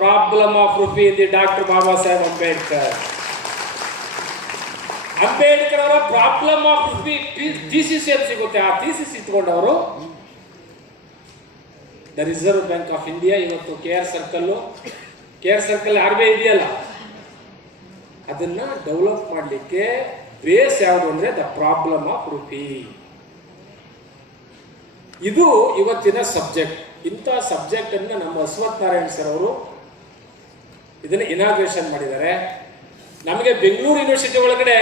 Problem of rupee the doctor Baba Saheb Ambedkar. Ambedkar ಅವರ problem of rupee thesis ಏನ್ ಸಿಗುತ್ತೆ, ಆ ಥೀಸಿಸ್ ಇಟ್ಕೊಂಡವರು the reserve bank of India ಇವತ್ತು KR ಸರ್ಕಲ್ RBI ಇದೆಯಲ್ಲ, ಅದನ್ನ ಡೆವಲಪ್ ಮಾಡಲಿಕ್ಕೆ ಬೇಸ್ ಯಾವುದು ಅಂದ್ರೆ ದ ಪ್ರಾಬ್ಲಮ್ ಆಫ್ ರೂಪಿ. ಇದು ಇವತ್ತಿನ ಸಬ್ಜೆಕ್ಟ್. ಇಂಥ ಸಬ್ಜೆಕ್ಟ್ ಅನ್ನು ನಮ್ಮ ಅಶ್ವಥ್ ನಾರಾಯಣ್ ಸರ್ ಅವರು ಇದನ್ನ ಇನಾಗ್ರೇಷನ್ ಮಾಡಿದ್ದಾರೆ. ನಮಗೆ ಬೆಂಗಳೂರು ಯೂನಿವರ್ಸಿಟಿ ಒಳಗಡೆ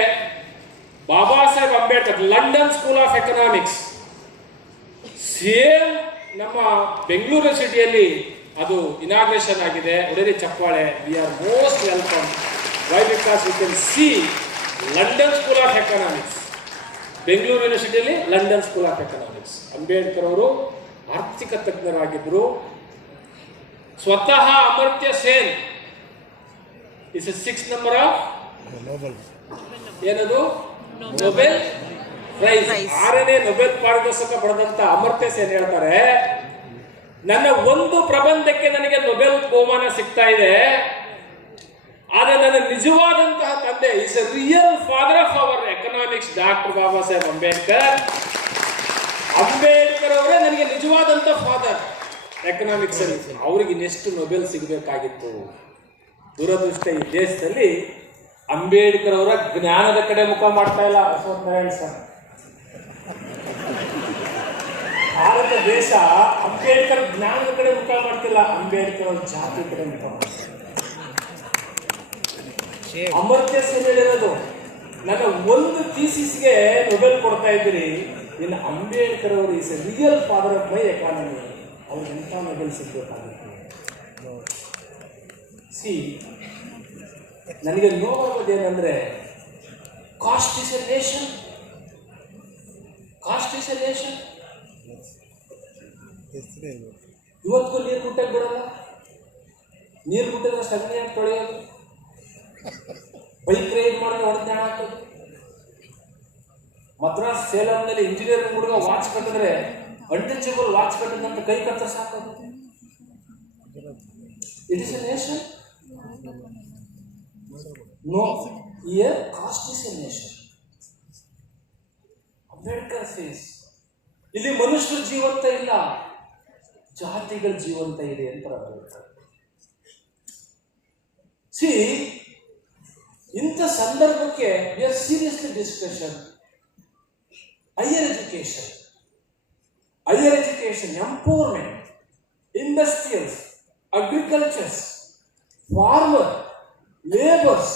Baba Saheb Ambedkar London school of economics same ನಮ್ಮ ಬೆಂಗಳೂರು ಯೂನಿವರ್ಸಿಟಿಯಲ್ಲಿ ಅದು ಇನಾಗ್ರೇಷನ್ ಆಗಿದೆ. ಒಳ್ಳೆ ಚಪ್ಪಾಳೆ. We are most welcome. Why? Because we can see London school of economics, Bengaluru ಯೂನಿವರ್ಸಿಟಿಯಲ್ಲಿ London school of economics. Ambedkar ಅವರು ಆರ್ಥಿಕ ತಜ್ಞರಾಗಿದ್ದರು. ಸ್ವತಃ Amartya Sen is 6th number of ಏನದು ನೊಬೆಲ್ ಪ್ರೈಸ್, 6ನೇ ನೊಬೆಲ್ ಪಾರಿತೋಷಕ ಪಡೆದಂತ ಅಮರ್ತ್ಯ ಸೇನ್ ಹೇಳ್ತಾರೆ, ನನ್ನ ಒಂದು ಪ್ರಬಂಧಕ್ಕೆ ನನಗೆ ನೊಬೆಲ್ ಬಹುಮಾನ ಸಿಗ್ತಾ ಇದೆ, ಆದರೆ ನನ್ನ ನಿಜವಾದಂತಹ ತಂದೆ is a real father of our economics doctor Baba Saheb Ambedkar. Ambedkar ಅವರೇ ನನಗೆ ನಿಜವಾದಂತ ಫಾದರ್ ಎಕನಾಮಿಕ್ಸ್ ಅಲ್ಲಿ. ಅವ್ರಿಗೆ ಇನ್ನೆಷ್ಟು ನೊಬೆಲ್ ಸಿಗಬೇಕಾಗಿತ್ತು. ದುರದೃಷ್ಟ ಈ ದೇಶದಲ್ಲಿ ಅಂಬೇಡ್ಕರ್ ಅವರ ಜ್ಞಾನದ ಕಡೆ ಮುಖ ಮಾಡ್ತಾ ಇಲ್ಲ ಅಶ್ವಥ್ ನಾರಾಯಣ್ ಸರ್. ಭಾರತ ದೇಶ ಅಂಬೇಡ್ಕರ್ ಜ್ಞಾನದ ಕಡೆ ಮುಖ ಮಾಡ್ತಿಲ್ಲ, ಅಂಬೇಡ್ಕರ್ ಅವ್ರ ಜಾತಿ ಕಡೆ ಮುಖ ಮಾಡ್ತಾರೆ. ಅಮರ್ತ್ಯ ಸೇನ್ ಹೇಳಿರೋದು, ನನ್ನ ಒಂದು ಥೀಸಿಸ್ಗೆ ನೊಬೆಲ್ ಕೊಡ್ತಾ ಇದ್ದೀರಿ, ಇನ್ನು ಅಂಬೇಡ್ಕರ್ ಅವರು is a real father of my economy. ಅವ್ರಿಗೆ ಎಂಥ ನೊಬೆಲ್ ಸಿಗಬೇಕಾಗುತ್ತೆ. ಸಿ, ನನಗೆ ನೋವಾಗೋದೇನೆಂದ್ರೆ caste is a nation, caste is a nation. ಇವತ್ತಿಗೂ ನೀರು ಮುಟ್ಟಕ್ಕೆ ಬಿಡಲ್ಲ. ನೀರು ಮುಟ್ಟಿದ್ರೆ ಸಗಣಿಯಾಗಿ ತೊಳೆಯೋದು, ಬೈಕ್ ರೈಡ್ ಮಾಡೋದು, ಹೊಡೆದಾಣ ಹಾಕೋದು. ಮದ್ರಾಸ್ ಸೇಲಂನಲ್ಲಿ ಇಂಜಿನಿಯರಿಂಗ್ ಹುಡುಗ ವಾಚ್ ಕಟ್ಟಿದ್ರೆ ಅನ್ಟಚಬಲ್ ವಾಚ್ ಕಟ್ಟಿದಂತ ಕೈ ಕತ್ತರಿಸಿ ಹಾಕೋದು. It is a nation? No, here caste is a nation. Ambedkar says ಇಲ್ಲಿ ಮನುಷ್ಯರ ಜೀವಂತ ಇಲ್ಲ, ಜಾತಿಗಳ ಜೀವಂತ ಇದೆ ಅಂತ ಅಂಬೇಡ್ಕರ್. ಸಿ, ಇಂಥ ಸಂದರ್ಭಕ್ಕೆ we are seriously discussion higher education, empowerment, industrials, agricultures, farmer, laborers.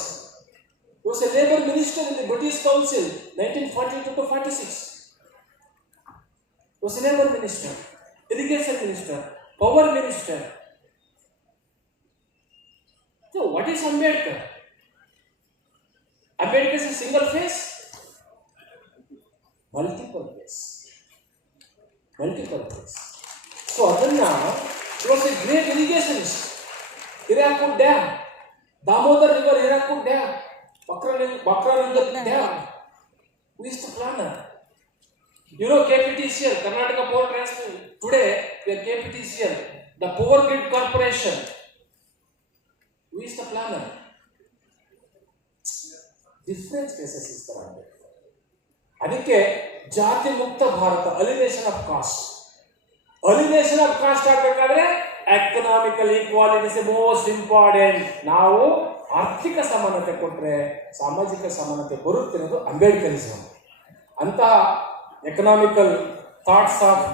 He was a labor minister in the British Council, 1942 to 46. He was a labor minister, irrigation minister, power minister. So what is Ambedkar? Ambedkar is a single face? Multiple face. So Adanna was a great irrigationist. Hirakud Dam, Damodar River, Hirakud Dam, Bakranandar Dam. Who is the planner? You know KPTCL, Karnataka Power Transmission. Today we are KPTCL, the Power Grid Corporation. Who is the planner? Different cases is the one. ಅದಕ್ಕೆ ಜಾತಿ ಮುಕ್ತ Bharat, alienation of cost ಆಗಬೇಕಾದ್ರೆ economical equality is most important. ನಾವು ಆರ್ಥಿಕ ಸಮಾನತೆ ಕೊಟ್ಟರೆ ಸಾಮಾಜಿಕ ಸಮಾನತೆ ಬರುತ್ತಿರೋದು ಅಂಬೇಡ್ಕರಿಸಮ್. ಅಂತಹ economical thoughts of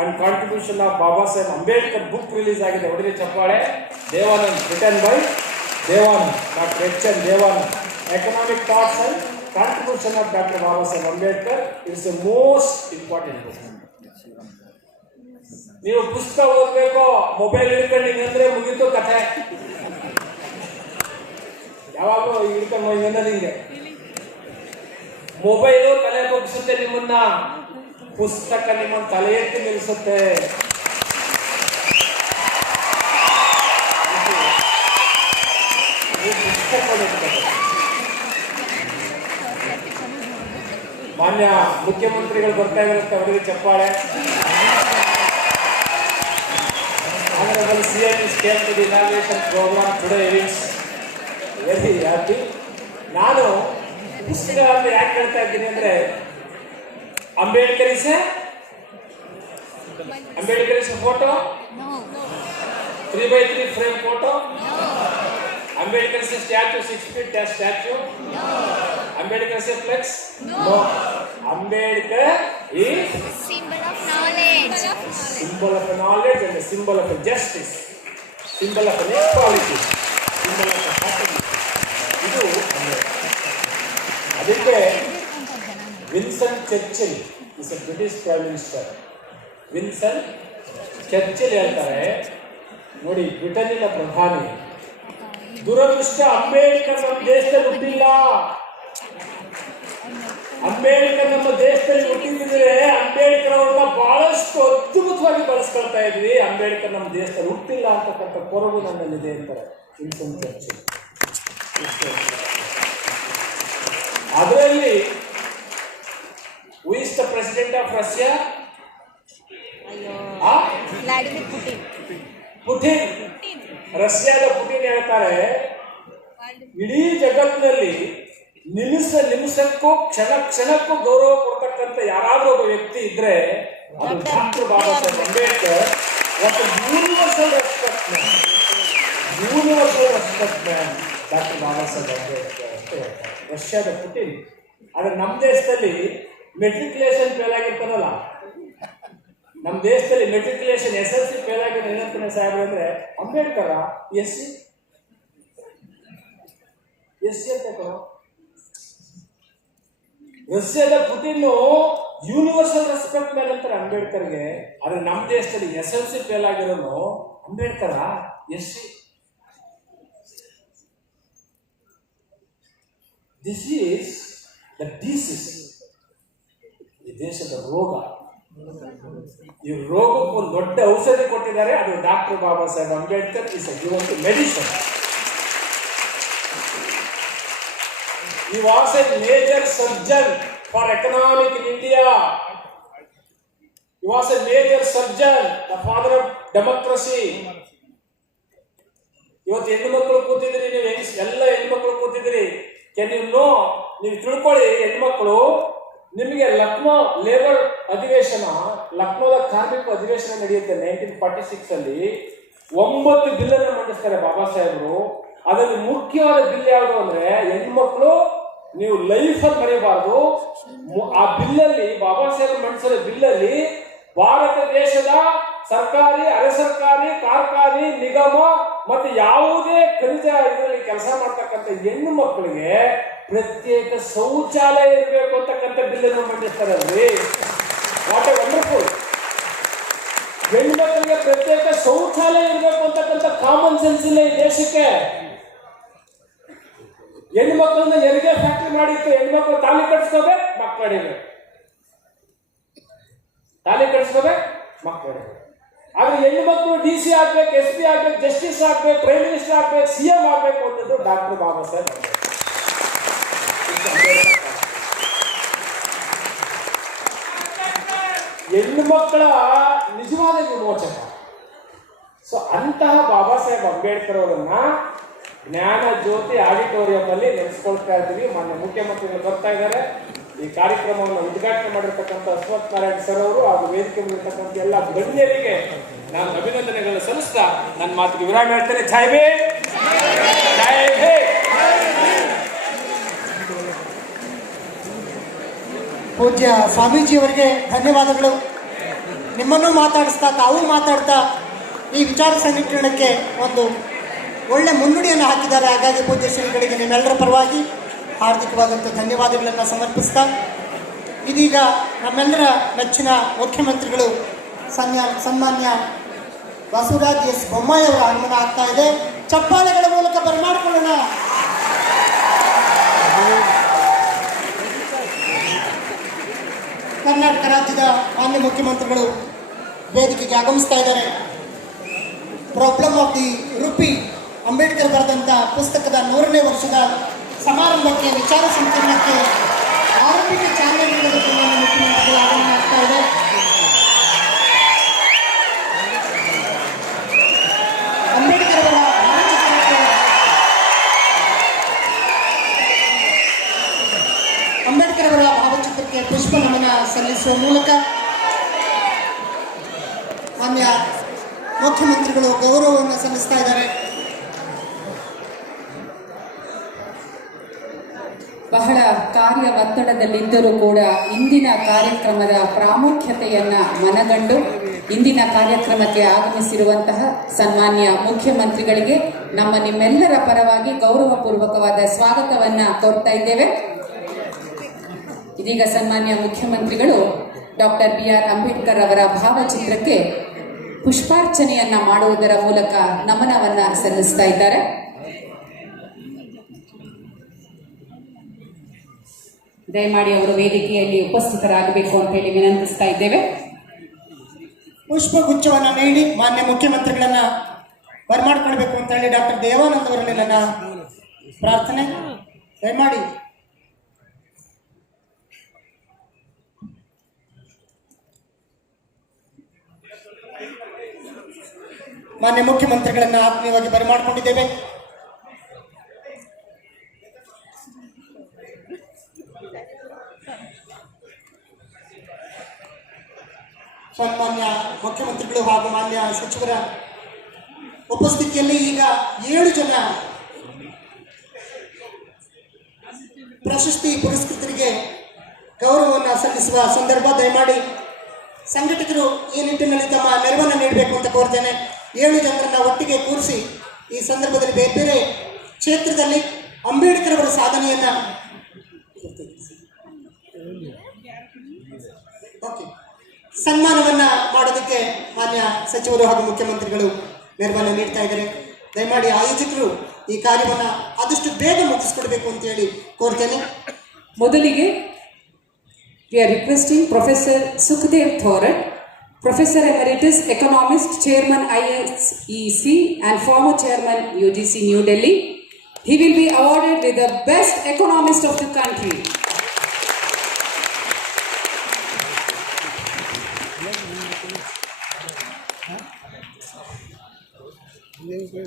and contribution of Baba Saheb Ambedkar book release ಆಗಿದೆ. ಹೊಡೆದ ಚಪ್ಪಾಳೆ. Devanand, written by Devanand, doctor H.N. Devanand. Economic thoughts and contribution of Dr. Baba Saheb Ambedkar is the most important book. ನೀವು ಪುಸ್ತಕ ಓದಬೇಕು, ಮೊಬೈಲ್ ಹಿಡ್ಕೊಂಡು ಹಿಂಗಂದ್ರೆ ಮುಗಿತು ಕಥೆ. ಯಾವಾಗಲೂ ಹಿಡ್ಕೊಂಡು ಏನದು ಹಿಂಗೆ ಮೊಬೈಲು ತಲೆ ಬಗ್ಗಿಸುತ್ತೆ ನಿಮ್ಮನ್ನ, ಪುಸ್ತಕ ನಿಮ್ಮನ್ನ ತಲೆ ಎತ್ತಿ ನಿಲ್ಲಿಸುತ್ತೆ. ಮಾನ್ಯ ಮುಖ್ಯಮಂತ್ರಿಗಳು ಬರ್ತಾ ಇರುತ್ತೆ, ಅವರಿಗೆ ಚಪ್ಪಾಳೆ. Honorable CM is came to the inauguration program today. It's very happy. ನಾನು ಪುಸ್ತಕಗಳನ್ನು ಯಾಕೆ ಹೇಳ್ತಾ ಇದ್ದೀನಿ ಅಂದರೆ Ambedkar photo 3x3 frame photo Ambedkar statue 6 feet statue Ambedkar flex Ambedkar is symbol of knowledge and a symbol of justice, symbol of equality, symbol of happiness. ಇದು ಅದಕ್ಕೆ Vinson Churchill is A British prime minister. Vinson Churchill ಹೇಳ್ತಾರೆ ನೋಡಿ, ಬ್ರಿಟನ್ನಿನ ಪ್ರಧಾನಿ, ದುರದೃಷ್ಟ ಅಂಬೇಡ್ಕರ್ ನಮ್ಮ ದೇಶದಲ್ಲಿ ಹುಟ್ಟಿಲ್ಲ. ಅಂಬೇಡ್ಕರ್ ನಮ್ಮ ದೇಶದಲ್ಲಿ ಹುಟ್ಟಿದ್ರೆ ಅಂಬೇಡ್ಕರ್ ಅವ್ರನ್ನ ಬಹಳಷ್ಟು ಅದ್ಭುತವಾಗಿ ಬಳಸ್ಕೊಳ್ತಾ ಇದ್ವಿ. ಅಂಬೇಡ್ಕರ್ ನಮ್ಮ ದೇಶದಲ್ಲಿ ಹುಟ್ಟಿಲ್ಲ ಅಂತಕ್ಕಂಥ ಕೊರಗು ನನ್ನಲ್ಲಿದೆ ಅಂತಾರೆ ವಿನ್ಸನ್ ಚರ್ಚಿಲ್. ಅದರಲ್ಲಿ who is the president of Russia? Vladimir Putin. ರಷ್ಯಾದ ಪುಟಿನ್ ಹೇಳ್ತಾರೆ, ಇಡೀ ಜಗತ್ತಿನಲ್ಲಿ ನಿಮಿಷಕ್ಕೂ ಕ್ಷಣಕ್ಕೂ ಗೌರವ ಕೊಡ್ತಕ್ಕಂಥ ಯಾರಾದ್ರೂ ಒಬ್ಬ ವ್ಯಕ್ತಿ ಇದ್ರೆ ಅದು doctor Baba Saheb Ambedkar. Universal respect man doctor Baba Saheb Ambedkar ಅಷ್ಟೇ ಹೇಳ್ತಾರೆ ರಷ್ಯಾದ ಪುಟಿನ್. ಆದ್ರೆ ನಮ್ಮ ದೇಶದಲ್ಲಿ ಮೆಟ್ರಿಕ್ಯುಲೇಷನ್ ಫೇಲ್ ಆಗಿರ್ತಾರಲ್ಲ, ನಮ್ಮ ದೇಶದಲ್ಲಿ ಮೆಟ್ರಿಕ್ಯುಲೇಷನ್ SSLC ಫೇಲ್ ಆಗಿರೋ ಏನಂತಾನೆ ಸಾಹೇಬ್ರು ಅಂದ್ರೆ ಅಂಬೇಡ್ಕರ SC ಅಂತ ಕರೋ. ರಷ್ಯಾದ ಪುಟಿನ್ ಯೂನಿವರ್ಸಲ್ ರೆಸ್ಪೆಕ್ಟ್ ಮೇಲೆ ಅಂತಾರೆ ಅಂಬೇಡ್ಕರ್ಗೆ. ಆದ್ರೆ ನಮ್ಮ ದೇಶದಲ್ಲಿ SSLC ಫೇಲ್ ಆಗಿರೋನು Ambedkar SC. This is the disease, ಈ ದೇಶದ ರೋಗ. ಈ ರೋಗಕ್ಕೆ ಒಂದು ದೊಡ್ಡ ಔಷಧಿ ಕೊಟ್ಟಿದ್ದಾರೆ, ಅದು doctor Baba Saheb Ambedkar is given to medicine. He was a major surgeon for economic in India. He was a major surgeon, the father of democracy. ಇವತ್ತು ಹೆಣ್ಣು ಮಕ್ಕಳು ಕೂತಿದ್ರಿ, ನೀವು ಎಲ್ಲ ಹೆಣ್ಮಕ್ಳು ಕೂತಿದ್ರಿ. ಕ್ಯಾನ್ ಯು ನೋ, ನೀವು ತಿಳ್ಕೊಳ್ಳಿ, ಹೆಣ್ಮಕ್ಳು ನಿಮಗೆ ಲಕ್ನೋ ಲೇಬರ್ ಅಧಿವೇಶನ, ಲಕ್ನೋದ ಕಾರ್ಮಿಕ ಅಧಿವೇಶನ ನಡೆಯುತ್ತೆ 1946 ಅಲ್ಲಿ. 9 ಬಿಲ್ಲನ್ನು ಮಂಡಿಸ್ತಾರೆ ಬಾಬಾ ಸಾಹೇಬರು. ಅದರಲ್ಲಿ ಮುಖ್ಯವಾದ ಬಿಲ್ ಯಾವುದು ಅಂದ್ರೆ, ಹೆಣ್ಮಕ್ಳು ನೀವು ಲೈಫಲ್ಲಿ ಮರೆಯಬಾರದು. ಆ ಬಿಲ್ಲಲ್ಲಿ, ಬಾಬಾ ಸಾಹೇಬ್ ಮಂಡಿಸಿದ ಬಿಲ್ಲಲ್ಲಿ, ಭಾರತ ದೇಶದ ಸರ್ಕಾರಿ, ಅರೆ ಸರ್ಕಾರಿ, ಕಾರ್ಖಾನೆ, ನಿಗಮ ಮತ್ತೆ ಯಾವುದೇ ಖನಿಜ ಇದರಲ್ಲಿ ಕೆಲಸ ಮಾಡ್ತಕ್ಕಂಥ ಹೆಣ್ಣು ಮಕ್ಕಳಿಗೆ ಪ್ರತ್ಯೇಕ ಶೌಚಾಲಯ ಇರಬೇಕು ಅಂತಕ್ಕಂಥ ಬಿಲ್ಲನ್ನು ಮಂಡಿಸ್ತಾರೆ ಅಲ್ರಿ. What A wonderful. ಹೆಣ್ಣು ಮಕ್ಕಳಿಗೆ ಪ್ರತ್ಯೇಕ ಶೌಚಾಲಯ ಇರಬೇಕು ಅಂತಕ್ಕಂಥ ಕಾಮನ್ ಸೆನ್ಸ್ ಇಲ್ಲ ಈ ದೇಶಕ್ಕೆ. ಹೆಣ್ಣು ಮಕ್ಕಳನ್ನ ಹೆರಿಗೆ ಫ್ಯಾಕ್ಟ್ರಿ ಮಾಡಿತ್ತು. ಹೆಣ್ಮಕ್ಳು ತಾಲಿ ಕಟ್ಸ್ಕೋಬೇಕು, ಮಕ್ಕಳು ಹಿಡಿಬೇಕು, ತಾಲಿ ಕಟ್ಸ್ಕೋಬೇಕು, ಮಕ್ಕಳು ಹಿಡಿಬೇಕು. ಆದ್ರೆ ಹೆಣ್ಣು ಮಕ್ಕಳು DC ಆಗ್ಬೇಕು, SP ಆಗ್ಬೇಕು, ಜಸ್ಟಿಸ್ ಆಗ್ಬೇಕು, ಪ್ರೈಮ್ ಮಿನಿಸ್ಟರ್ ಆಗ್ಬೇಕು, CM ಆಗ್ಬೇಕು ಅನ್ನೋದು ಡಾಕ್ಟರ್ ಬಾಬಾ ಸಾಹೇಬ್ ಅಂಬೇಡ್ಕರ್. ಹೆಣ್ಣು ಮಕ್ಕಳ ನಿಜವಾದ ವಿಮೋಚಕ. ಸೊ ಅಂತಹ ಬಾಬಾ ಸಾಹೇಬ್ ಅಂಬೇಡ್ಕರ್ ಅವರನ್ನ ಜ್ಞಾನ ಜ್ಯೋತಿ ಆಡಿಟೋರಿಯಂ ಅಲ್ಲಿ ನೆನೆಸ್ಕೊಳ್ತಾ ಇದ್ದೀವಿ. ಮಾನ್ಯ ಮುಖ್ಯಮಂತ್ರಿಗಳು ಬರ್ತಾ ಇದ್ದಾರೆ. ಈ ಕಾರ್ಯಕ್ರಮವನ್ನು ಉದ್ಘಾಟನೆ ಮಾಡಿರ್ತಕ್ಕಂಥ ಅಶ್ವಥ್ ನಾರಾಯಣ್ ಸರ್ ಅವರು ಹಾಗೂ ವೇದಿಕೆ ಮೇಲಿರ್ತಕ್ಕಂಥ ಎಲ್ಲ ಗಣ್ಯರಿಗೆ ನಾನು ಅಭಿನಂದನೆಗಳನ್ನು ಸಲ್ಲಿಸ್ತಾ ನನ್ನ ಮಾತಿಗೆ ವಿರಾಮ ಹೇಳ್ತೇನೆ. ಜೈ ಭೀಮ್, ಜೈ ಭೀಮ್. ಪೂಜ್ಯ ಸ್ವಾಮೀಜಿಯವರಿಗೆ ಧನ್ಯವಾದಗಳು. ನಿಮ್ಮನ್ನು ಮಾತಾಡಿಸ್ತಾ, ತಾವು ಮಾತಾಡ್ತಾ ಈ ವಿಚಾರ ಸಂಕಿರಣಕ್ಕೆ ಒಂದು ಒಳ್ಳೆ ಮುನ್ನುಡಿಯನ್ನು ಹಾಕಿದ್ದಾರೆ. ಹಾಗಾಗಿ ಪೂಜ್ಯ ಶ್ರೀಗಳಿಗೆ ನಿಮ್ಮೆಲ್ಲರ ಪರವಾಗಿ ಹಾರ್ದಿಕವಾದಂಥ ಧನ್ಯವಾದಗಳನ್ನು ಸಮರ್ಪಿಸ್ತಾ, ಇದೀಗ ನಮ್ಮೆಲ್ಲರ ನೆಚ್ಚಿನ ಮುಖ್ಯಮಂತ್ರಿಗಳು ಸನ್ಮಾನ್ಯ ಬಸವರಾಜ ಎಸ್ ಬೊಮ್ಮಾಯಿ ಅವರ ಆಗಮನ ಆಗ್ತಾ ಇದೆ. ಚಪ್ಪಾಳೆಗಳ ಮೂಲಕ ಬರಮಾಡಿಕೊಳ್ಳೋಣ. ಕರ್ನಾಟಕ ರಾಜ್ಯದ ಮಾನ್ಯ ಮುಖ್ಯಮಂತ್ರಿಗಳು ವೇದಿಕೆಗೆ ಆಗಮಿಸ್ತಾ ಇದ್ದಾರೆ. Problem of the rupee, Ambedkar ಬರೆದಂಥ ಪುಸ್ತಕದ 100ನೇ ವರ್ಷದ ಸಮಾರಂಭಕ್ಕೆ, ವಿಚಾರ ಸಂಕಿರಣಕ್ಕೆ ಆರಂಭಿಕ ಚಾಲನೆ ನೀಡೋದಕ್ಕೆ ಮುಖ್ಯಮಂತ್ರಿಗಳು ಆಗಮನ ಆಗ್ತಾ ಇದೆ. ಸಲ್ಲಿಸುವ ಮೂಲಕ ಮಾನ್ಯ ಮುಖ್ಯಮಂತ್ರಿಗಳು ಗೌರವವನ್ನು ಸಲ್ಲಿಸ್ತಾ ಇದ್ದಾರೆ. ಬಹಳ ಕಾರ್ಯ ಒತ್ತಡದಲ್ಲಿದ್ದರೂ ಕೂಡ ಇಂದಿನ ಕಾರ್ಯಕ್ರಮದ ಪ್ರಾಮುಖ್ಯತೆಯನ್ನ ಮನಗಂಡು ಇಂದಿನ ಕಾರ್ಯಕ್ರಮಕ್ಕೆ ಆಗಮಿಸಿರುವಂತಹ ಸನ್ಮಾನ್ಯ ಮುಖ್ಯಮಂತ್ರಿಗಳಿಗೆ ನಿಮ್ಮೆಲ್ಲರ ಪರವಾಗಿ ಗೌರವಪೂರ್ವಕವಾದ ಸ್ವಾಗತವನ್ನ ಕೋರ್ತಾ ಇದ್ದೇವೆ. ಇದೀಗ ಸನ್ಮಾನ್ಯ ಮುಖ್ಯಮಂತ್ರಿಗಳು ಡಾಕ್ಟರ್ BR ಅಂಬೇಡ್ಕರ್ ಅವರ ಭಾವಚಿತ್ರಕ್ಕೆ ಪುಷ್ಪಾರ್ಚನೆಯನ್ನ ಮಾಡುವುದರ ಮೂಲಕ ನಮನವನ್ನ ಸಲ್ಲಿಸ್ತಾ ಇದ್ದಾರೆ. ದಯಮಾಡಿ ಅವರು ವೇದಿಕೆಯಲ್ಲಿ ಉಪಸ್ಥಿತರಾಗಬೇಕು ಅಂತ ಹೇಳಿ ವಿನಂತಿಸ್ತಾ ಇದ್ದೇವೆ. ಪುಷ್ಪಗುಚ್ಛವನ್ನು ನೀಡಿ ಮಾನ್ಯ ಮುಖ್ಯಮಂತ್ರಿಗಳನ್ನ ಬರಮಾಡ್ಕೊಳ್ಬೇಕು ಅಂತ ಹೇಳಿ ಡಾಕ್ಟರ್ ದೇವಾನಂದ್ ಅವರಲ್ಲಿ ನನ್ನ ಪ್ರಾರ್ಥನೆ. ದಯಮಾಡಿ ಮಾನ್ಯ ಮುಖ್ಯಮಂತ್ರಿಗಳನ್ನ ಆತ್ಮೀಯವಾಗಿ ಬರಮಾಡ್ಕೊಂಡಿದ್ದೇವೆ. ಸನ್ಮಾನ್ಯ ಮುಖ್ಯಮಂತ್ರಿಗಳು ಹಾಗೂ ಮಾನ್ಯ ಸಚಿವರ ಉಪಸ್ಥಿತಿಯಲ್ಲಿ ಈಗ 7 ಜನ ಪ್ರಶಸ್ತಿ ಪುರಸ್ಕೃತರಿಗೆ ಗೌರವವನ್ನು ಸಲ್ಲಿಸುವ ಸಂದರ್ಭ. ದಯಮಾಡಿ ಸಂಘಟಕರು ಈ ನಿಟ್ಟಿನಲ್ಲಿ ತಮ್ಮ ನೆರವನ್ನು ನೀಡಬೇಕು ಅಂತ ಕೋರ್ತೇನೆ. 7 ಜನರನ್ನ ಒಟ್ಟಿಗೆ ಕೂರಿಸಿ ಈ ಸಂದರ್ಭದಲ್ಲಿ ಬೇರೆ ಬೇರೆ ಕ್ಷೇತ್ರದಲ್ಲಿ ಅಂಬೇಡ್ಕರ್ ಅವರ ಸಾಧನೆಯನ್ನ ಸನ್ಮಾನವನ್ನ ಮಾಡೋದಕ್ಕೆ ಮಾನ್ಯ ಸಚಿವರು ಹಾಗೂ ಮುಖ್ಯಮಂತ್ರಿಗಳು ನೆರವನ್ನು ನೀಡ್ತಾ ಇದ್ದಾರೆ. ದಯಮಾಡಿ ಆಯೋಜಕರು ಈ ಕಾರ್ಯವನ್ನ ಆದಷ್ಟು ಬೇಗ ಮುಗಿಸ್ಕೊಡ್ಬೇಕು ಅಂತ ಹೇಳಿ ಕೋರ್ತೇನೆ. ಮೊದಲಿಗೆ we are requesting Professor Sukhdev Thorat, Professor Emeritus Economist, Chairman ISEC and former Chairman UGC New Delhi. He will be awarded with the best economist of the country.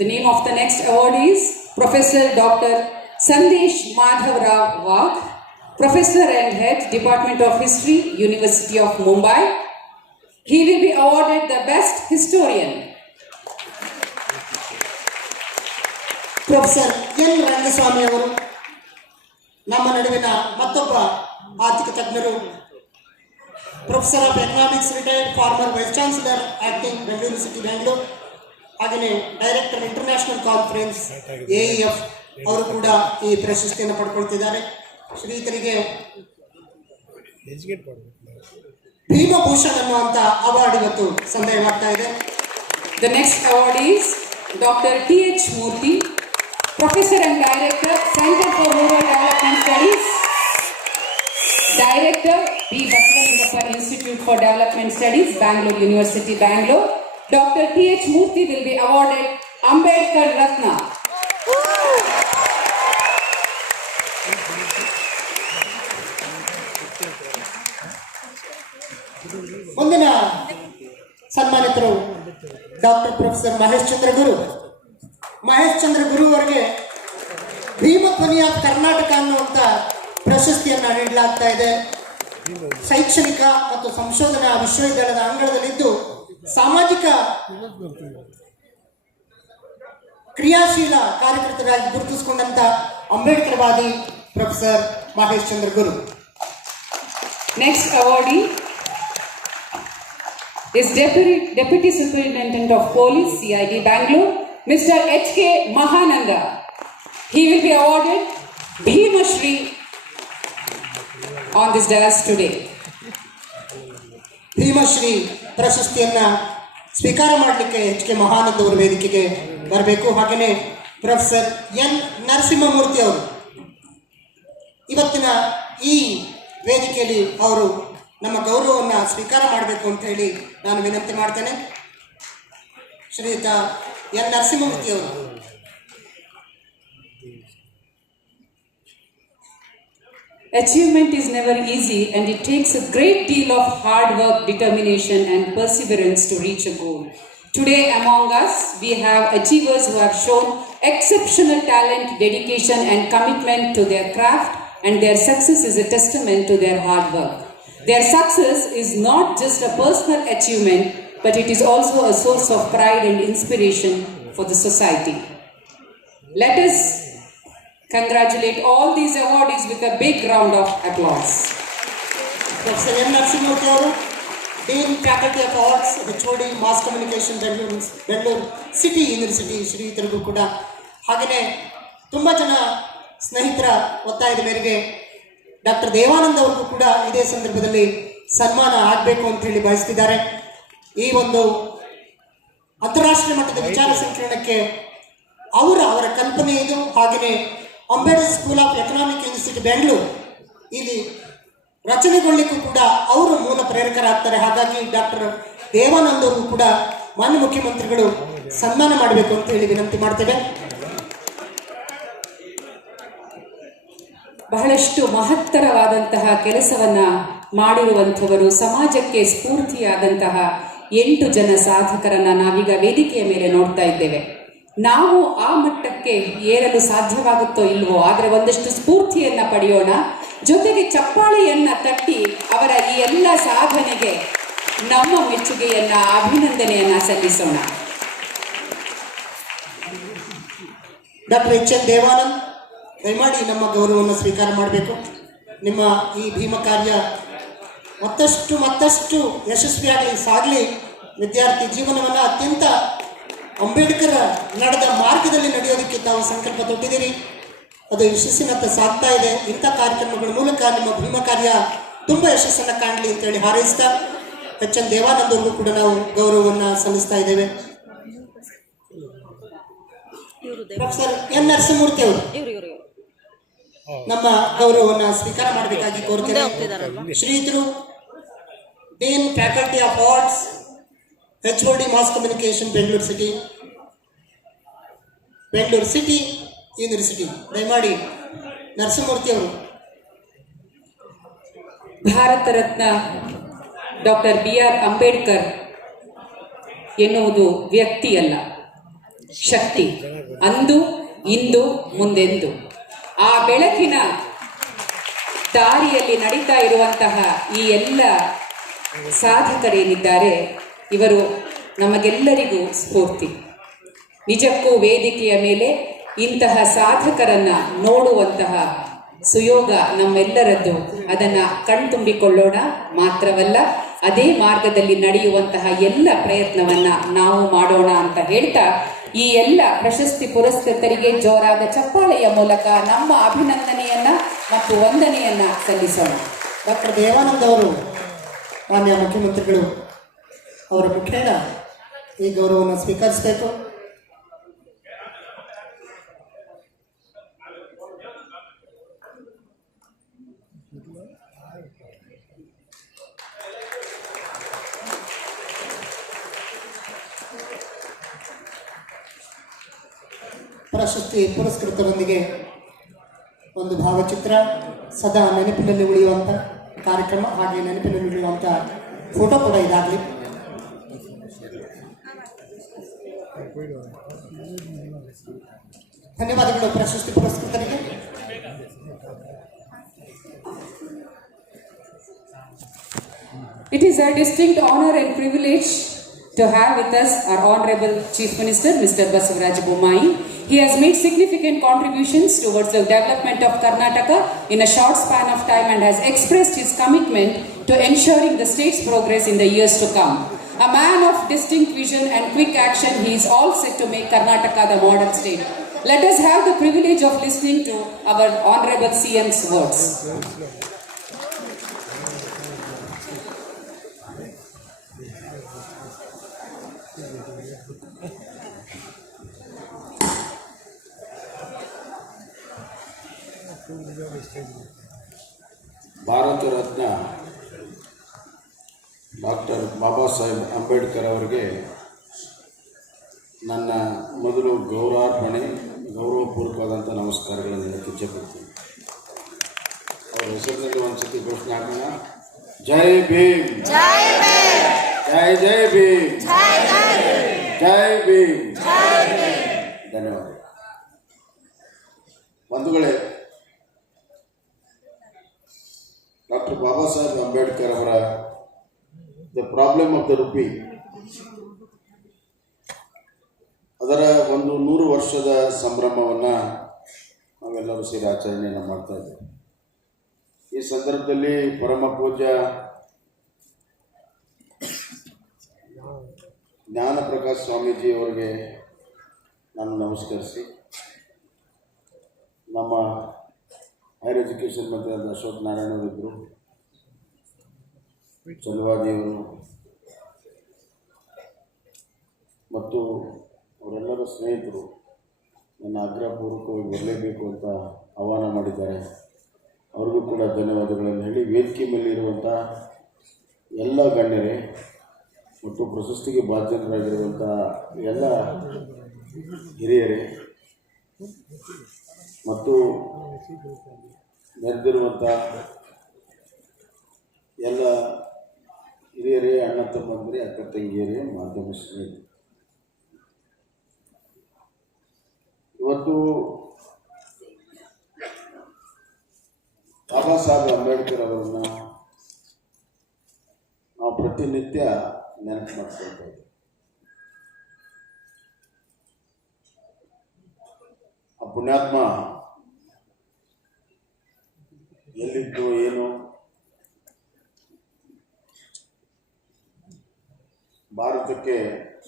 The name of the next award is Professor Dr. Sandesh Madhav Rao Wagh, Professor and Head, Department of History, University of Mumbai. He will be awarded the Best Historian. Professor N. Rangaswamy ಅವರು ನಮ್ಮ ನಡುವಿನ ಮತ್ತೊಬ್ಬ ಆರ್ಥಿಕ ತಜ್ಞರು. Professor of economics, retired farmer vice chancellor, acting Bengaluru city Bangalore. ಹಾಗೆಯೇ director international conference AEF ಅವರು ಕೂಡ ಈ ಪ್ರಶಸ್ತಿಯನ್ನು ಪಡ್ಕೊಳ್ತಿದ್ದಾರೆ. ಶ್ರೀತರಿಗೆ ಭೀಮಭೂಷಣ್ ಅನ್ನುವಂಥ ಅವಾರ್ಡ್ ಇವತ್ತು ಸಂದಾಯವಾಗ್ತಾ ಇದೆ. The next award is Dr. T.H. Murthy, Professor and Director, Center for Rural Development Studies, Director, B. Basavalingappa Institute for Development Studies, Bangalore University, Bangalore. Dr. T.H. Murthy will be awarded Ambedkar Ratna. ಮುಂದಿನ ಸನ್ಮಾನಿತರು doctor professor Mahesh Chandra ಗುರು. ಮಹೇಶ್ ಚಂದ್ರ ಗುರು ಅವರಿಗೆ ಭೀಮಧ್ವನಿ of Karnataka ಅನ್ನುವಂಥ ಪ್ರಶಸ್ತಿಯನ್ನು ನೀಡಲಾಗ್ತಾ ಇದೆ. ಶೈಕ್ಷಣಿಕ ಮತ್ತು ಸಂಶೋಧನಾ ವಿಶ್ವವಿದ್ಯಾಲಯದ ಅಂಗಳದಲ್ಲಿದ್ದು ಸಾಮಾಜಿಕ ಕ್ರಿಯಾಶೀಲ ಕಾರ್ಯಕರ್ತರಾಗಿ ಗುರುತಿಸಿಕೊಂಡಂತ ಅಂಬೇಡ್ಕರ್ವಾದಿ professor Mahesh Chandra Guru. Next awardee is Deputy Superintendent of Police, CID Bangalore, Mr. H.K. Mahananda. He will be awarded Bhima Shri on this dais today. ಭೀಮಶ್ರೀ ಪ್ರಶಸ್ತಿಯನ್ನ ಸ್ವೀಕಾರ ಮಾಡಲಿಕ್ಕೆ H.K. ಮಹಾನಂದ ಅವರು ವೇದಿಕೆಗೆ ಬರಬೇಕು. ಹಾಗೆಯೇ ಪ್ರೊಫೆಸರ್ N. ನರಸಿಂಹಮೂರ್ತಿ ಅವರು ಇವತ್ತಿನ ಈ ವೇದಿಕೆಯಲ್ಲಿ ಅವರು ನಮ್ಮ ಗೌರವವನ್ನು ಸ್ವೀಕಾರ ಮಾಡಬೇಕು ಅಂತ ಹೇಳಿ ನಾನು ವಿನಂತಿ ಮಾಡ್ತೇನೆ. ಶ್ರೀಯುತ N. ನರಸಿಂಹಮೂರ್ತಿ ಅವರು. Achievement is never easy and it takes a great deal of hard work, determination and perseverance to reach a goal. Today among us, we have achievers who have shown exceptional talent, dedication and commitment to their craft, and their success is a testament to their hard work. Their success is not just a personal achievement, but it is also a source of pride and inspiration for the society. Let us congratulate all these awardees with a big round of applause. Professor N Narasimhamurthy ಅವರು, dean faculty of arts, HOD mass communication Bengaluru city university ಶ್ರೀಯುತರಿಗೂ ಕೂಡ, ಹಾಗೆಯೇ ತುಂಬ ಜನ ಸ್ನೇಹಿತರ ಒತ್ತಾಯದ ಮೇರೆಗೆ doctor Devanand ಅವ್ರಿಗೂ ಕೂಡ ಇದೇ ಸಂದರ್ಭದಲ್ಲಿ ಸನ್ಮಾನ ಆಗಬೇಕು ಅಂತ ಹೇಳಿ ಬಯಸ್ತಿದ್ದಾರೆ. ಈ ಒಂದು ಅಂತಾರಾಷ್ಟ್ರೀಯ ಮಟ್ಟದ ವಿಚಾರ ಸಂಕಿರಣಕ್ಕೆ ಅವರ ಕಲ್ಪನೆ ಇದು. ಹಾಗೆಯೇ Ambedkar school of economic university Bengaluru ಇಲ್ಲಿ ರಚನೆಗೊಳ್ಳಿಕ್ಕೂ ಕೂಡ ಅವರು ಮೂಲ ಪ್ರೇರಕರಾಗ್ತಾರೆ. ಹಾಗಾಗಿ ಡಾಕ್ಟರ್ ದೇವಾನಂದ್ ಅವರು ಕೂಡ ಮಾನ್ಯ ಮುಖ್ಯಮಂತ್ರಿಗಳು ಸನ್ಮಾನ ಮಾಡಬೇಕು ಅಂತ ಹೇಳಿ ವಿನಂತಿ ಮಾಡ್ತೇವೆ. ಬಹಳಷ್ಟು ಮಹತ್ತರವಾದಂತಹ ಕೆಲಸವನ್ನ ಮಾಡಿರುವಂಥವರು, ಸಮಾಜಕ್ಕೆ ಸ್ಫೂರ್ತಿಯಾದಂತಹ 8 ಜನ ಸಾಧಕರನ್ನ ನಾವೀಗ ವೇದಿಕೆಯ ಮೇಲೆ ನೋಡ್ತಾ ಇದ್ದೇವೆ. ನಾವು ಆ ಮಟ್ಟಕ್ಕೆ ಏರಲು ಸಾಧ್ಯವಾಗುತ್ತೋ ಇಲ್ವೋ, ಆದರೆ ಒಂದಷ್ಟು ಸ್ಫೂರ್ತಿಯನ್ನ ಪಡೆಯೋಣ, ಜೊತೆಗೆ ಚಪ್ಪಾಳೆಯನ್ನ ತಟ್ಟಿ ಅವರ ಈ ಎಲ್ಲ ಸಾಧನೆಗೆ ನಮ್ಮ ಮೆಚ್ಚುಗೆಯನ್ನ, ಅಭಿನಂದನೆಯನ್ನ ಸಲ್ಲಿಸೋಣ. ಡಾಕ್ಟರ್ HN ದೇವಾನಂದ್, ದಯಮಾಡಿ ನಮ್ಮ ಗೌರವವನ್ನು ಸ್ವೀಕಾರ ಮಾಡಬೇಕು. ನಿಮ್ಮ ಈ ಭೀಮ ಕಾರ್ಯ ಮತ್ತಷ್ಟು ಯಶಸ್ವಿಯಾಗಲಿ, ಸಾಗಲಿ. ವಿದ್ಯಾರ್ಥಿ ಜೀವನವನ್ನು ಅತ್ಯಂತ ಅಂಬೇಡ್ಕರ್ ನಡೆದ ಮಾರ್ಗದಲ್ಲಿ ನಡೆಯೋದಕ್ಕೆ ತಾವು ಸಂಕಲ್ಪ ತೊಟ್ಟಿದ್ದೀರಿ. ಅದು ಯಶಸ್ಸಿನತ್ತ ಸಾಗ್ತಾ ಇದೆ. ಇಂಥ ಕಾರ್ಯಕ್ರಮಗಳ ಮೂಲಕ ನಿಮ್ಮ ಭೀಮ ಕಾರ್ಯ ತುಂಬ ಯಶಸ್ಸನ್ನು ಕಾಣಲಿ ಅಂತೇಳಿ ಹಾರೈಸ್ತಾ HN ದೇವಾನಂದ್ ಅವ್ರಿಗೂ ಕೂಡ ನಾವು ಗೌರವವನ್ನು ಸಲ್ಲಿಸ್ತಾ ಇದ್ದೇವೆ. ಪ್ರೊಫೆಸರ್ ಎನ್ ನರಸಿಂಹಮೂರ್ತಿ ಅವರು ನಮ್ಮ ಗೌರವವನ್ನು ಸ್ವೀಕಾರ ಮಾಡಬೇಕಾಗಿ ಕೋರ್ತೇನೆ. ಶ್ರೀಯುತರು dean faculty of arts, HOD mass communication Bengaluru city university, ದಯಮಾಡಿ ನರಸಿಂಹಮೂರ್ತಿ ಅವರು. ಭಾರತ ರತ್ನ ಡಾಕ್ಟರ್ BR ಅಂಬೇಡ್ಕರ್ ಎನ್ನುವುದು ವ್ಯಕ್ತಿಯಲ್ಲ, ಶಕ್ತಿ. ಅಂದು, ಇಂದು, ಮುಂದೆಂದು ಆ ಬೆಳಕಿನ ದಾರಿಯಲ್ಲಿ ನಡೀತಾ ಇರುವಂತಹ ಈ ಎಲ್ಲ ಸಾಧಕರೇನಿದ್ದಾರೆ, ಇವರು ನಮಗೆಲ್ಲರಿಗೂ ಸ್ಫೂರ್ತಿ. ನಿಜಕ್ಕೂ ವೇದಿಕೆಯ ಮೇಲೆ ಇಂತಹ ಸಾಧಕರನ್ನ ನೋಡುವಂತಹ ಸುಯೋಗ ನಮ್ಮೆಲ್ಲರದ್ದು. ಅದನ್ನು ಕಣ್ತುಂಬಿಕೊಳ್ಳೋಣ. ಮಾತ್ರವಲ್ಲ, ಅದೇ ಮಾರ್ಗದಲ್ಲಿ ನಡೆಯುವಂತಹ ಎಲ್ಲ ಪ್ರಯತ್ನವನ್ನ ನಾವು ಮಾಡೋಣ ಅಂತ ಹೇಳ್ತಾ, ಈ ಎಲ್ಲ ಪ್ರಶಸ್ತಿ ಪುರಸ್ಕೃತರಿಗೆ ಜೋರಾದ ಚಪ್ಪಾಳೆಯ ಮೂಲಕ ನಮ್ಮ ಅಭಿನಂದನೆಯನ್ನ ಮತ್ತು ವಂದನೆಯನ್ನ ಸಲ್ಲಿಸೋಣ. ಡಾಕ್ಟರ್ ದೇವಾನಂದ್ ಅವರು ಮಾನ್ಯ ಮುಖ್ಯಮಂತ್ರಿಗಳು ಅವರ ಮುಖೇನ ಈ ಗೌರವವನ್ನು ಸ್ವೀಕರಿಸಬೇಕು. ಪ್ರಶಸ್ತಿ ಪುರಸ್ಕೃತರೊಂದಿಗೆ ಒಂದು ಭಾವಚಿತ್ರ, ಸದಾ ನೆನಪಿನಲ್ಲಿ ಉಳಿಯುವಂಥ ಕಾರ್ಯಕ್ರಮ, ಹಾಗೆ ನೆನಪಿನಲ್ಲಿ ಉಳಿಯುವಂಥ ಫೋಟೋ ಕೂಡ ಇದಾಗಲಿ. ಧನ್ಯವಾದಗಳು ಪ್ರಶಸ್ತಿ ಪುರಸ್ಕೃತರಿಗೆ. It is our distinct honor and privilege to have with us our Honorable Chief Minister, Mr. Basavaraj Bommai. He has made significant contributions towards the development of Karnataka in a short span of time and has expressed his commitment to ensuring the state's progress in the years to come. A man of distinct vision and quick action, he is all set to make Karnataka the model state. Let us have the privilege of listening to our Honorable CM's words. Bharat Ratna doctor Baba Saheb Ambedkar ಅವರಿಗೆ ನನ್ನ ಮೊದಲು ಗೌರವಪೂರ್ವಕವಾದಂಥ ನಮಸ್ಕಾರಗಳನ್ನು ಹೇಳಕ್ಕೆ ಇಚ್ಛೆಪಡ್ತೀನಿ. ಅವರ ಹೆಸರಿನಲ್ಲಿ ಒಂದು ಸತಿ ಘೋಷಣೆ ಹಾಕೋಣ. ಜೈ ಭೀಮ್, ಜೈ ಜೈ ಭೀಮ್, ಜೈ ಭೀಮ್. ಧನ್ಯವಾದ. ಬಂಧುಗಳೇ, ಡಾಕ್ಟರ್ ಬಾಬಾ ಸಾಹೇಬ್ ಅಂಬೇಡ್ಕರ್ ಅವರ the problem of the rupee ಅದರ ಒಂದು 100 ವರ್ಷದ ಸಂಭ್ರಮವನ್ನು ನಾವೆಲ್ಲರೂ ಸೇರಿ ಆಚರಣೆಯನ್ನು ಮಾಡ್ತಾ ಇದ್ದೇವೆ. ಈ ಸಂದರ್ಭದಲ್ಲಿ ಪರಮ ಪೂಜ್ಯ ಜ್ಞಾನ ಪ್ರಕಾಶ್ ಸ್ವಾಮೀಜಿ ಅವರಿಗೆ ನಾನು ನಮಸ್ಕರಿಸಿ, ನಮ್ಮ ಹೈಯರ್ ಎಜುಕೇಷನ್ ಮಂತ್ರಿಯಾದ ಅಶೋಕ್ ನಾರಾಯಣ ಅವರಿದ್ದರು, ಚಲವಾದಿಯವರು ಮತ್ತು ಅವರೆಲ್ಲರ ಸ್ನೇಹಿತರು ನನ್ನ ಆಗ್ರಹಪೂರ್ವಕವಾಗಿ ಬರಲೇಬೇಕು ಅಂತ ಆಹ್ವಾನ ಮಾಡಿದ್ದಾರೆ. ಅವ್ರಿಗೂ ಕೂಡ ಧನ್ಯವಾದಗಳನ್ನು ಹೇಳಿ, ವೇದಿಕೆ ಮೇಲಿರುವಂಥ ಎಲ್ಲ ಗಣ್ಯರೇ ಮತ್ತು ಪ್ರಶಸ್ತಿಗೆ ಭಾಜನರಾಗಿರುವಂಥ ಎಲ್ಲ ಹಿರಿಯರೇ ಮತ್ತು ನೆರೆದಿರುವಂಥ ಎಲ್ಲ ಹಿರಿಯರೇ, ಅಣ್ಣ ತಮ್ಮಂದಿರೇ, ಅಕ್ಕ ತಂಗಿಯರೇ, ಮಾಧ್ಯಮ ಸ್ನೇಹಿತರು, ಇವತ್ತು ಬಾಬಾ ಸಾಹೇಬ್ ಅಂಬೇಡ್ಕರ್ ಅವರನ್ನು ನಾವು ಪ್ರತಿನಿತ್ಯ ನೆನಪು ಮಾಡ್ಕೊಳ್ತಾ ಇದ್ದೀವಿ. ಆ ಪುಣ್ಯಾತ್ಮ ಎಲ್ಲಿದ್ದು ಏನು, ಭಾರತಕ್ಕೆ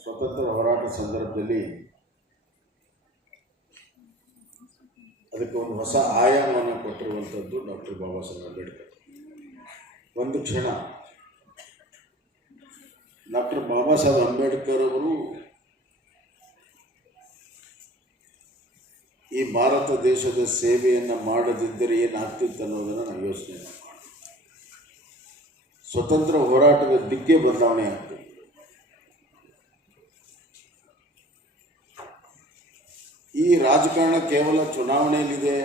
ಸ್ವತಂತ್ರ ಹೋರಾಟ ಸಂದರ್ಭದಲ್ಲಿ ಅದಕ್ಕೆ ಒಂದು ಹೊಸ ಆಯಾಮವನ್ನು ಕೊಟ್ಟಿರುವಂಥದ್ದು ಡಾಕ್ಟರ್ ಬಾಬಾ ಸಾಹೇಬ್ ಅಂಬೇಡ್ಕರ್. ಒಂದು ಕ್ಷಣ ಡಾಕ್ಟರ್ ಬಾಬಾ ಸಾಹೇಬ್ ಅಂಬೇಡ್ಕರ್ ಅವರು ಈ ಭಾರತ ದೇಶದ ಸೇವೆಯನ್ನು ಮಾಡದಿದ್ದರೆ ಏನಾಗ್ತಿತ್ತು ಅನ್ನೋದನ್ನು ನಾವು ಯೋಚನೆ ಮಾಡಿ, ಸ್ವತಂತ್ರ ಹೋರಾಟದ ದಿಕ್ಕೇ ಬದಲಾವಣೆ ಆಗ್ತದೆ. ಈ ರಾಜಕಾರಣ ಕೇವಲ ಚುನಾವಣೆಯಲ್ಲಿದೆ,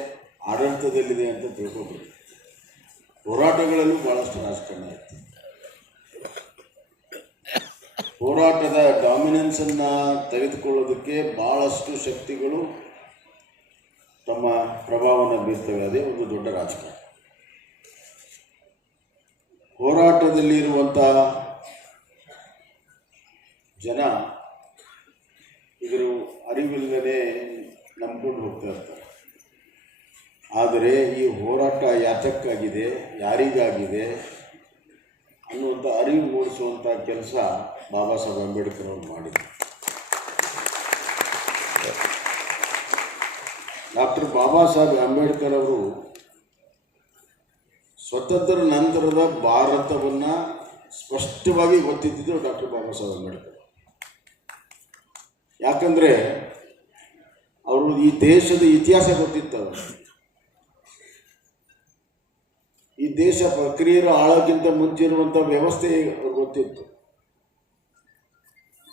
ಆಡಳಿತದಲ್ಲಿದೆ ಅಂತ ತಿಳ್ಕೊಬೇಕು. ಹೋರಾಟಗಳಲ್ಲೂ ಭಾಳಷ್ಟು ರಾಜಕಾರಣ ಇರ್ತದೆ. ಹೋರಾಟದ ಡಾಮಿನೆನ್ಸನ್ನು ತೆಗೆದುಕೊಳ್ಳೋದಕ್ಕೆ ಭಾಳಷ್ಟು ಶಕ್ತಿಗಳು ತಮ್ಮ ಪ್ರಭಾವವನ್ನು ಬೀರ್ತವೆ. ಅದೇ ಒಂದು ದೊಡ್ಡ ರಾಜಕಾರಣ. ಹೋರಾಟದಲ್ಲಿರುವಂಥ ಜನ ಇದರ ಅರಿವಿಲ್ಲದೆ ನಂಬಿಕೊಂಡು ಹೋಗ್ತಾ ಇರ್ತಾರೆ. ಆದರೆ ಈ ಹೋರಾಟ ಯಾತಕ್ಕಾಗಿದೆ, ಯಾರಿಗಾಗಿದೆ ಅನ್ನುವಂಥ ಅರಿವು ಮೂಡಿಸುವಂಥ ಕೆಲಸ ಬಾಬಾ ಸಾಹೇಬ್ ಅಂಬೇಡ್ಕರ್ ಅವರು ಮಾಡಿದರು. ಡಾಕ್ಟರ್ ಬಾಬಾ ಸಾಹೇಬ್ ಅಂಬೇಡ್ಕರ್ ಅವರು ಸ್ವತಂತ್ರ ನಂತರದ ಭಾರತವನ್ನು ಸ್ಪಷ್ಟವಾಗಿ ಗೊತ್ತಿದ್ದರು ಡಾಕ್ಟರ್ ಬಾಬಾ ಸಾಹೇಬ್ ಅಂಬೇಡ್ಕರ್. ಯಾಕಂದರೆ ಅವರು ಈ ದೇಶದ ಇತಿಹಾಸ ಗೊತ್ತಿತ್ತು. ಅವರು ಈ ದೇಶ ಪ್ರಕ್ರಿಯೆಯ ಆಳಕ್ಕಿಂತ ಮುಂಚೆ ಇರುವಂಥ ವ್ಯವಸ್ಥೆ ಅವ್ರಿಗೆ ಗೊತ್ತಿತ್ತು.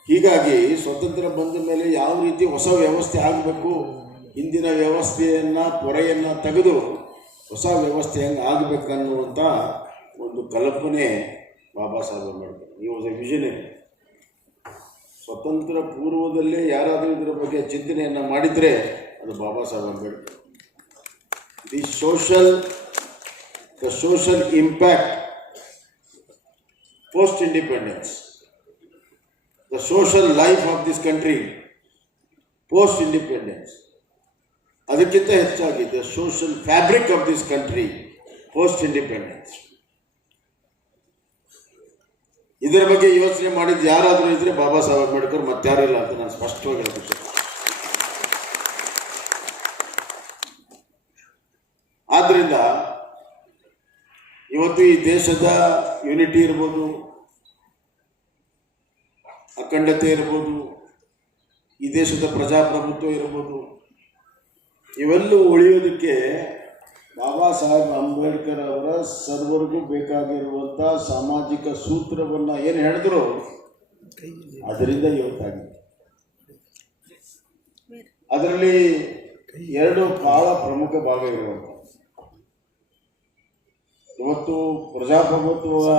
ಹೀಗಾಗಿ ಸ್ವತಂತ್ರ ಬಂದ ಮೇಲೆ ಯಾವ ರೀತಿ ಹೊಸ ವ್ಯವಸ್ಥೆ ಆಗಬೇಕು, ಹಿಂದಿನ ವ್ಯವಸ್ಥೆಯನ್ನು ಪೊರೆಯನ್ನು ತೆಗೆದು ಹೊಸ ವ್ಯವಸ್ಥೆ ಹೆಂಗೆ ಆಗಬೇಕನ್ನುವಂಥ ಒಂದು ಕಲ್ಪನೆ ಬಾಬಾ ಸಾಹೇಬ್ ಅಂಬೇಡ್ಕರ್. ಈ ವಾಸ್ ಎ ವಿಷನರಿ. ಸ್ವತಂತ್ರ ಪೂರ್ವದಲ್ಲೇ ಯಾರಾದರೂ ಇದರ ಬಗ್ಗೆ ಚಿಂತನೆಯನ್ನು ಮಾಡಿದರೆ ಅದು Baba Saheb Ambedkar. The social impact post independence, the social life of this country post independence, ಅದಕ್ಕಿಂತ ಹೆಚ್ಚಾಗಿ the social fabric of this country post independence. ಇದರ ಬಗ್ಗೆ ಯೋಚನೆ ಮಾಡಿದ್ದು ಯಾರಾದರೂ ಇದ್ರೆ ಬಾಬಾ ಸಾಹೇಬ್ ಅಂಬೇಡ್ಕರ್, ಮತ್ತಾರೂ ಇಲ್ಲ ಅಂತ ನಾನು ಸ್ಪಷ್ಟವಾಗಿ ಹೇಳ್ತೀನಿ. ಆದ್ದರಿಂದ ಇವತ್ತು ಈ ದೇಶದ ಯೂನಿಟಿ ಇರ್ಬೋದು, ಅಖಂಡತೆ ಇರ್ಬೋದು, ಈ ದೇಶದ ಪ್ರಜಾಪ್ರಭುತ್ವ ಇರ್ಬೋದು, ಇವೆಲ್ಲವೂ ಉಳಿಯೋದಕ್ಕೆ ಬಾಬಾ ಸಾಹೇಬ್ ಅಂಬೇಡ್ಕರ್ ಅವರ ಸರ್ವರಿಗೂ ಬೇಕಾಗಿರುವಂಥ ಸಾಮಾಜಿಕ ಸೂತ್ರವನ್ನು ಏನು ಹೇಳಿದ್ರು ಅದರಿಂದ ಇವತ್ತಾಗಿದೆ. ಅದರಲ್ಲಿ ಎರಡು ಬಹಳ ಪ್ರಮುಖ ಭಾಗ ಇರುವಂಥ, ಇವತ್ತು ಪ್ರಜಾಪ್ರಭುತ್ವ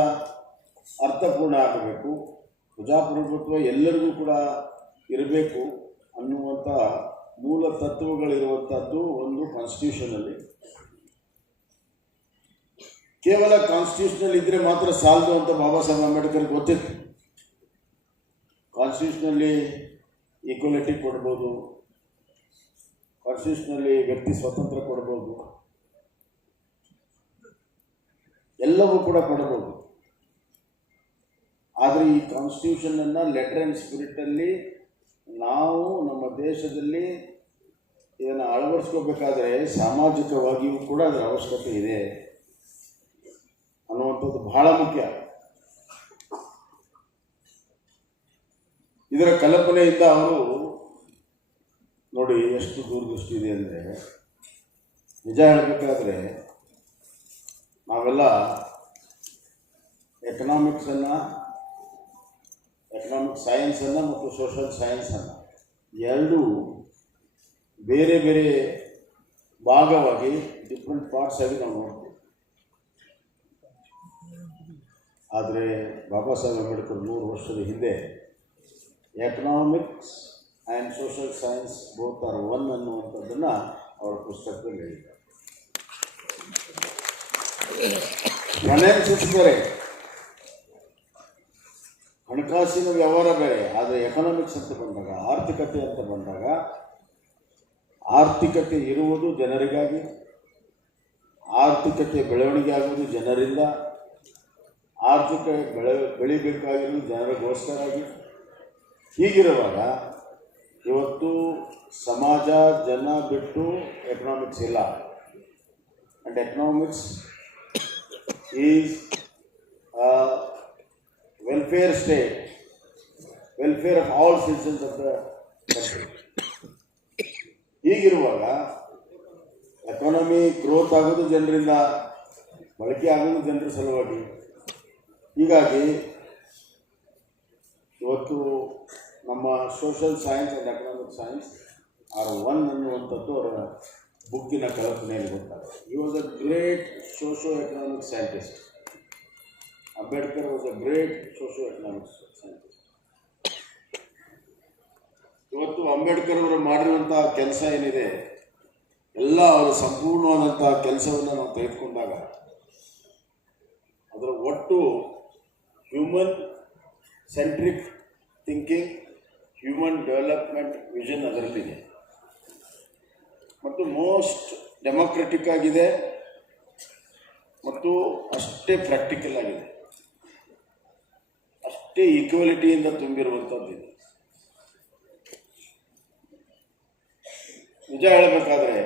ಅರ್ಥಪೂರ್ಣ ಆಗಬೇಕು, ಪ್ರಜಾಪ್ರಭುತ್ವ ಎಲ್ಲರಿಗೂ ಕೂಡ ಇರಬೇಕು ಅನ್ನುವಂಥ ಮೂಲ ತತ್ವಗಳಿರುವಂಥದ್ದು ಒಂದು ಕಾನ್ಸ್ಟಿಟ್ಯೂಷನಲ್ಲಿ. ಕೇವಲ ಕಾನ್ಸ್ಟಿಟ್ಯೂಷನಲ್ ಇದ್ರೆ ಮಾತ್ರ ಸಾಲದು ಅಂತ ಬಾಬಾ ಸಾಹೇಬ್ ಅಂಬೇಡ್ಕರ್ ಗೊತ್ತಿತ್ತು. ಕಾನ್ಸ್ಟಿಟ್ಯೂಷನಲ್ಲಿ ಈಕ್ವಾಲಿಟಿ ಕೊಡ್ಬೋದು, ಕಾನ್ಸ್ಟಿಟ್ಯೂಷನಲ್ಲಿ ವ್ಯಕ್ತಿ ಸ್ವಾತಂತ್ರ್ಯ ಕೊಡ್ಬೋದು, ಎಲ್ಲವೂ ಕೂಡ ಕೊಡಬಹುದು. ಆದರೆ ಈ ಕಾನ್ಸ್ಟಿಟ್ಯೂಷನನ್ನು ಲೆಟರ್ ಆ್ಯಂಡ್ ಸ್ಪಿರಿಟಲ್ಲಿ ನಾವು ನಮ್ಮ ದೇಶದಲ್ಲಿ ಇದನ್ನು ಅಳವಡಿಸ್ಕೋಬೇಕಾದ್ರೆ ಸಾಮಾಜಿಕವಾಗಿಯೂ ಕೂಡ ಅದರ ಅವಶ್ಯಕತೆ ಇದೆ ಅನ್ನುವಂಥದ್ದು ಬಹಳ ಮುಖ್ಯ. ಇದರ ಕಲ್ಪನೆಯಿಂದ ಅವರು ನೋಡಿ ಎಷ್ಟು ದೂರದೃಷ್ಟಿ ಇದೆ ಅಂದರೆ, ನಿಜ ಹೇಳಬೇಕಾದ್ರೆ ನಾವೆಲ್ಲ ಎಕನಾಮಿಕ್ ಸೈನ್ಸನ್ನು ಮತ್ತು ಸೋಷಲ್ ಸೈನ್ಸನ್ನು ಎರಡೂ ಬೇರೆ ಬೇರೆ ಭಾಗವಾಗಿ ಡಿಫ್ರೆಂಟ್ ಪಾರ್ಟ್ಸ್ ಆಗಿ ನಾವು ನೋಡ್ತೀವಿ. ಆದರೆ ಬಾಬಾ ಸಾಹೇಬ್ ಅಂಬೇಡ್ಕರ್ 100 ವರ್ಷದ ಹಿಂದೆ economics and social science both are one ಅನ್ನುವಂಥದ್ದನ್ನು ಅವರ ಪುಸ್ತಕದಲ್ಲಿ ಹೇಳಿದ್ದಾರೆ. ಫೈನಾನ್ಸಿಸ್ ಬೇರೆ, ಹಣಕಾಸಿನ ವ್ಯವಹಾರ ಬೇರೆ. ಆದರೆ ಎಕನಾಮಿಕ್ಸ್ ಅಂತ ಬಂದಾಗ, ಆರ್ಥಿಕತೆ ಅಂತ ಬಂದಾಗ, ಆರ್ಥಿಕತೆ ಇರುವುದು ಜನರಿಗಾಗಿ, ಆರ್ಥಿಕತೆ ಬೆಳವಣಿಗೆ ಆಗುವುದು ಜನರಿಂದ, ಆರ್ಥಿಕ ಬೆಳಿಬೇಕಾಗಿರೋದು ಜನರಿಗೋಸ್ಕರಾಗಿ. ಹೀಗಿರುವಾಗ ಇವತ್ತು ಸಮಾಜ ಜನ ಬಿಟ್ಟು ಎಕನಾಮಿಕ್ಸ್ ಇಲ್ಲ. And economics is welfare state, welfare of all citizens of the country. ಹೀಗಿರುವಾಗ ಎಕಾನಮಿ ಗ್ರೋತ್ ಆಗೋದು ಜನರಿಂದ, ಬಳಕೆ ಆಗೋದು ಜನರ ಸಲುವಾಗಿ. ಹೀಗಾಗಿ ಇವತ್ತು ನಮ್ಮ social science and economic science are one ಅನ್ನುವಂಥದ್ದು ಅವರ ಬುಕ್ಕಿನ ಕಲ್ಪನೆಯಲ್ಲಿ ಗೊತ್ತಾಗುತ್ತೆ. ಈ was a great socio economic scientist. Ambedkar was a great socio economic scientist. ಇವತ್ತು ಅಂಬೇಡ್ಕರ್ ಅವರು ಮಾಡಿರುವಂಥ ಕೆಲಸ ಏನಿದೆ, ಎಲ್ಲ ಅವರ ಸಂಪೂರ್ಣವಾದಂಥ ಕೆಲಸವನ್ನು ನಾವು ತೆಗೆದುಕೊಂಡಾಗ ಅದರ ಒಟ್ಟು human centric thinking, human development vision ಅದರಲ್ಲಿದೆ ಮತ್ತು ಮೋಸ್ಟ್ ಡೆಮೋಕ್ರೆಟಿಕ್ ಆಗಿದೆ ಮತ್ತು ಅಷ್ಟೇ ಪ್ರಾಕ್ಟಿಕಲ್ ಆಗಿದೆ, ಅಷ್ಟೇ ಈಕ್ವಾಲಿಟಿಯಿಂದ ತುಂಬಿರುವಂಥದ್ದಿದೆ. ನಿಜ ಹೇಳಬೇಕಾದ್ರೆ